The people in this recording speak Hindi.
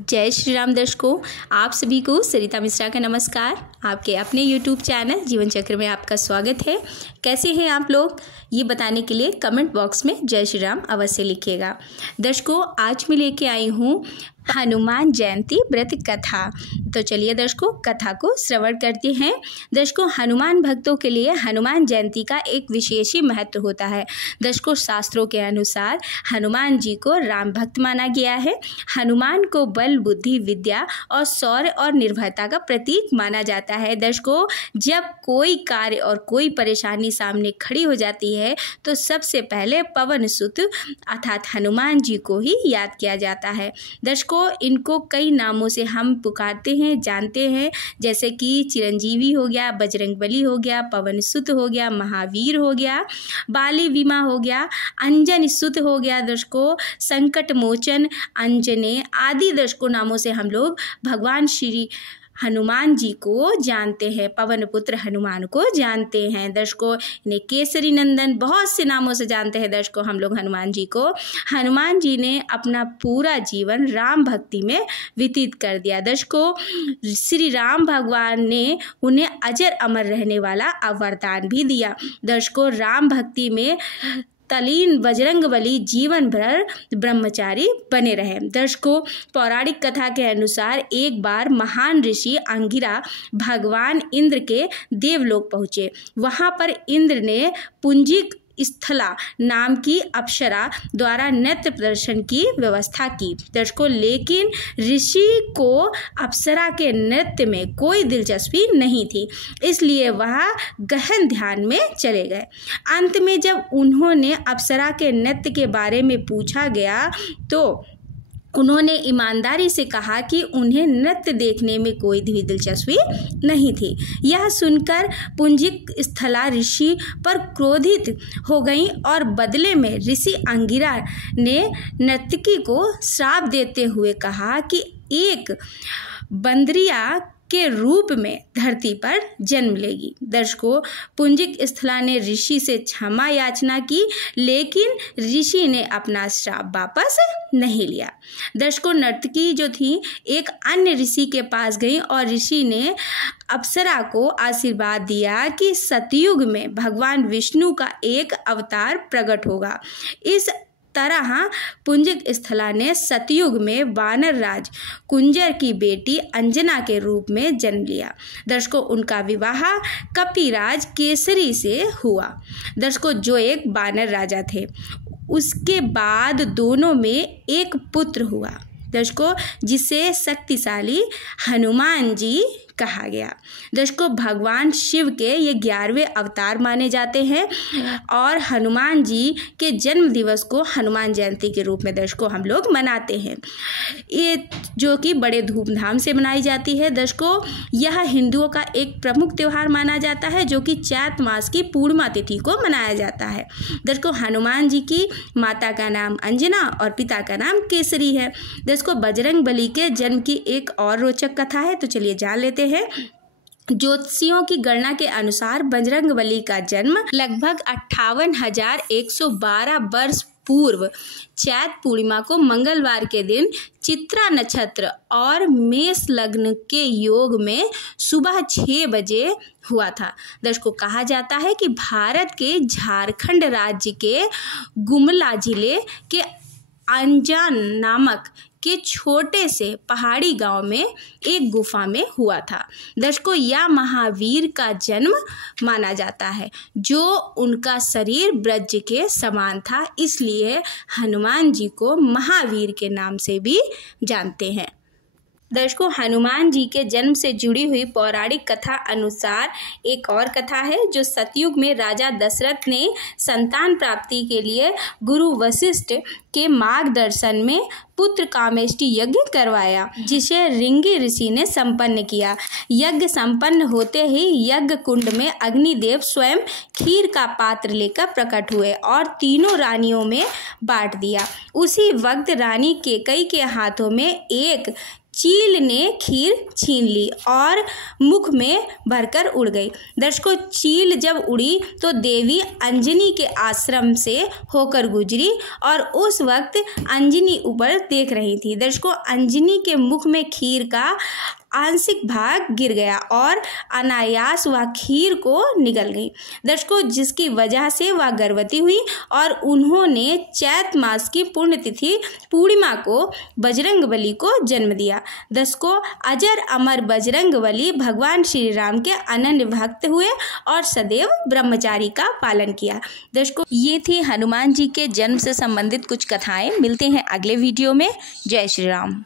जय श्री राम दर्शकों, आप सभी को सरिता मिश्रा का नमस्कार। आपके अपने YouTube चैनल जीवन चक्र में आपका स्वागत है। कैसे हैं आप लोग, ये बताने के लिए कमेंट बॉक्स में जय श्री राम अवश्य लिखिएगा। दर्शकों, आज मैं लेके आई हूँ हनुमान जयंती व्रत कथा। तो चलिए दर्शकों, कथा को श्रवण करते हैं। दर्शकों, हनुमान भक्तों के लिए हनुमान जयंती का एक विशेष ही महत्व होता है। दर्शकों, शास्त्रों के अनुसार हनुमान जी को राम भक्त माना गया है। हनुमान को बल, बुद्धि, विद्या और शौर्य और निर्भयता का प्रतीक माना जाता है। दर्शकों, जब कोई कार्य और कोई परेशानी सामने खड़ी हो जाती है तो सबसे पहले पवन सुत अर्थात हनुमान जी को ही याद किया जाता है। दर्शकों, इनको कई नामों से हम पुकारते हैं, जानते हैं, जैसे कि चिरंजीवी हो गया, बजरंगबली हो गया, पवन सुत हो गया, महावीर हो गया, बाली विमा हो गया, अंजन सुत हो गया। दर्शकों, संकट मोचन, अंजने आदि दर्शकों नामों से हम लोग भगवान श्री हनुमान जी को जानते हैं, पवन पुत्र हनुमान को जानते हैं। दर्शकों, इन्हें केसरी नंदन बहुत से नामों से जानते हैं। दर्शकों, हम लोग हनुमान जी को, हनुमान जी ने अपना पूरा जीवन राम भक्ति में व्यतीत कर दिया। दर्शकों, श्री राम भगवान ने उन्हें अजर अमर रहने वाला वरदान भी दिया। दर्शकों, राम भक्ति में तलीन बजरंगबली जीवन भर ब्रह्मचारी बने रहे। दर्शकों, पौराणिक कथा के अनुसार एक बार महान ऋषि अंगिरा भगवान इंद्र के देवलोक पहुँचे। वहाँ पर इंद्र ने पुंजिक स्थला नाम की अप्सरा द्वारा नृत्य प्रदर्शन की व्यवस्था की। दर्शकों, लेकिन ऋषि को अप्सरा के नृत्य में कोई दिलचस्पी नहीं थी, इसलिए वह गहन ध्यान में चले गए। अंत में जब उन्होंने अप्सरा के नृत्य के बारे में पूछा गया तो उन्होंने ईमानदारी से कहा कि उन्हें नृत्य देखने में कोई भी दिलचस्पी नहीं थी। यह सुनकर पुंजिक स्थला ऋषि पर क्रोधित हो गई और बदले में ऋषि अंगिरा ने नर्तकी को श्राप देते हुए कहा कि एक बंदरिया के रूप में धरती पर जन्म लेगी। दर्शकों, पुंजिक स्थला ने ऋषि से क्षमा याचना की, लेकिन ऋषि ने अपना श्राप वापस नहीं लिया। दर्शकों, नर्तकी जो थी एक अन्य ऋषि के पास गई और ऋषि ने अप्सरा को आशीर्वाद दिया कि सतयुग में भगवान विष्णु का एक अवतार प्रकट होगा। इस तरह पुंजिक स्थला ने सतयुग में वानर राज कुंजर की बेटी अंजना के रूप में जन्म लिया। दर्शकों, उनका विवाह कपिराज केसरी से हुआ। दर्शकों, जो एक वानर राजा थे। उसके बाद दोनों में एक पुत्र हुआ। दर्शकों, जिसे शक्तिशाली हनुमान जी कहा गया। दर्शकों, भगवान शिव के ये 11वें अवतार माने जाते हैं और हनुमान जी के जन्म दिवस को हनुमान जयंती के रूप में दर्शकों हम लोग मनाते हैं, ये जो कि बड़े धूमधाम से मनाई जाती है। दर्शकों, यह हिंदुओं का एक प्रमुख त्यौहार माना जाता है जो कि चैत मास की पूर्णिमा तिथि को मनाया जाता है। दर्शकों, हनुमान जी की माता का नाम अंजना और पिता का नाम केसरी है। दर्शकों, बजरंगबली के जन्म की एक और रोचक कथा है, तो चलिए जान लेते हैं। ज्योतिषियों की गणना के अनुसार बजरंगबली का जन्म लगभग 58,112 वर्ष पूर्व चैत पूर्णिमा को मंगलवार के दिन चित्रा नक्षत्र और मेष लग्न के योग में सुबह 6 बजे हुआ था। दर्शकों, कहा जाता है कि भारत के झारखंड राज्य के गुमला जिले के अंजान नामक के छोटे से पहाड़ी गांव में एक गुफा में हुआ था। दर्शकों, यह महावीर का जन्म माना जाता है, जो उनका शरीर ब्रज के समान था, इसलिए हनुमान जी को महावीर के नाम से भी जानते हैं। दर्शकों, हनुमान जी के जन्म से जुड़ी हुई पौराणिक कथा अनुसार एक और कथा है जो सतयुग में राजा दशरथ ने संतान प्राप्ति के लिए गुरु वशिष्ठ के मार्गदर्शन में पुत्र कामेष्टि यज्ञ करवाया, जिसे ऋंगी ऋषि ने संपन्न किया। यज्ञ संपन्न होते ही यज्ञ कुंड में अग्निदेव स्वयं खीर का पात्र लेकर प्रकट हुए और तीनों रानियों में बांट दिया। उसी वक्त रानी केकई के हाथों में एक चील ने खीर छीन ली और मुख में भरकर उड़ गई। दर्शकों, चील जब उड़ी तो देवी अंजनी के आश्रम से होकर गुजरी और उस वक्त अंजनी ऊपर देख रही थी। दर्शकों, अंजनी के मुख में खीर का आंशिक भाग गिर गया और अनायास वह खीर को निगल गई। दर्शकों, जिसकी वजह से वह गर्भवती हुई और उन्होंने चैत मास की पुण्यतिथि पूर्णिमा को बजरंगबली को जन्म दिया। दर्शकों, अजर अमर बजरंगबली भगवान श्री राम के अनन्य भक्त हुए और सदैव ब्रह्मचारी का पालन किया। दर्शकों, ये थी हनुमान जी के जन्म से संबंधित कुछ कथाएं। मिलते हैं अगले वीडियो में। जय श्री राम।